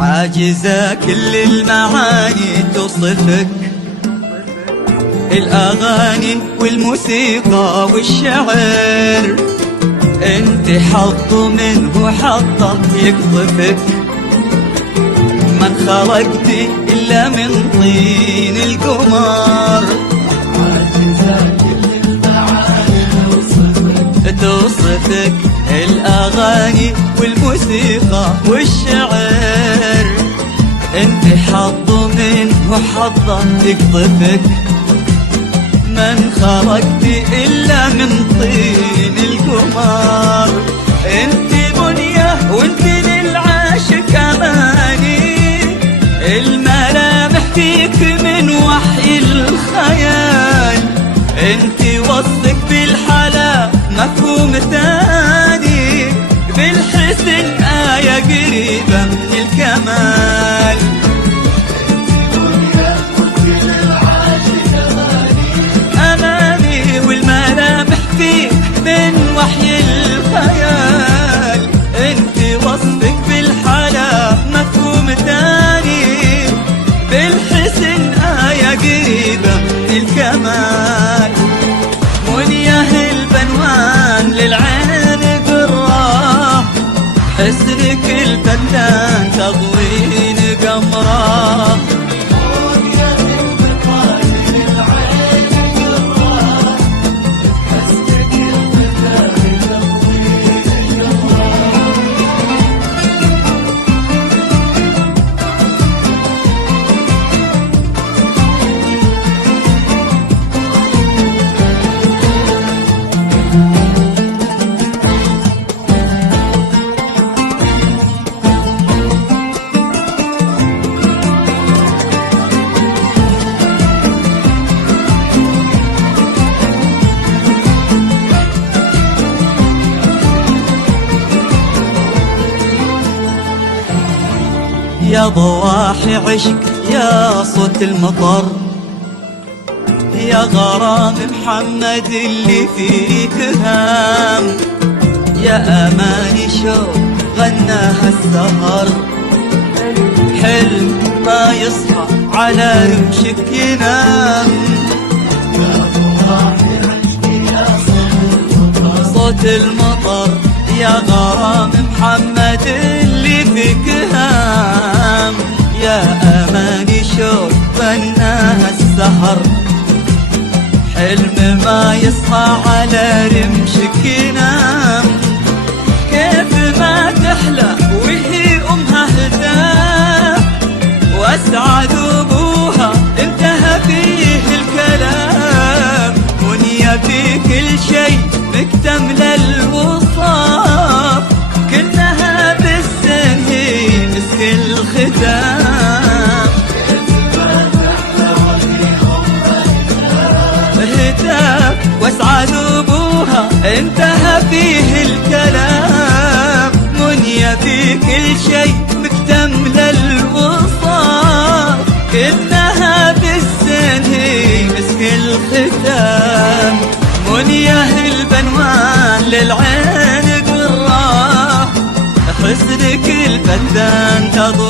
عاجزة كل المعاني توصفك، الأغاني والموسيقى والشعر، انت حظ منه حظه يقذفك، من خلقتي إلا من طين القمر. عاجزة كل المعاني توصفك الأغاني والموسيقى والشعر، انت حظ منه حظه يقذفك، من خلقتي إلا من طين القمر. انت بنية وانت للعاشق أماني، الملامح فيك من وحي الخيال، انت وصفك بالحلا مفهوم ثاني، بالحسن آية قريبة من الكمال. أماني والملامح فيك من وحي الخيال، انت وصفك بالحلا مفهوم ثاني، بالحسن آية قريبة من الكمال. منيه البنوان للعين قراه، حسنك الفتان تضوين قمراه. منيه البنوان للعين قراه، حسنك الفتان تضوين قمراه. يا ضواحي عشق يا صوت المطر، يا غرام محمد اللي فيك هام، يا أماني شوق غناها السهر، حلم ما يصحى على رمشك ينام. يا ضواحي عشق يا صوت المطر، يا غرام محمد اللي فيك هام، يا أماني شوق غناها السهر، حلم ما يصحى على رمشك ينام. كيف ما تحلى وهي أمها هداه، وأسعد أبوها انتهى فيه الكلام، ونيا في كل شيء مكتملة الوصاف، كلها بالسن هي مسك الختام. هتاف واسعد أبوها انتهى فيه الكلام، منية في كل شيء مكتملة الوصاف، كلها بالسن هي مسك الختام. منيه البنوان للعين قراه، حسنك الفتان تضوي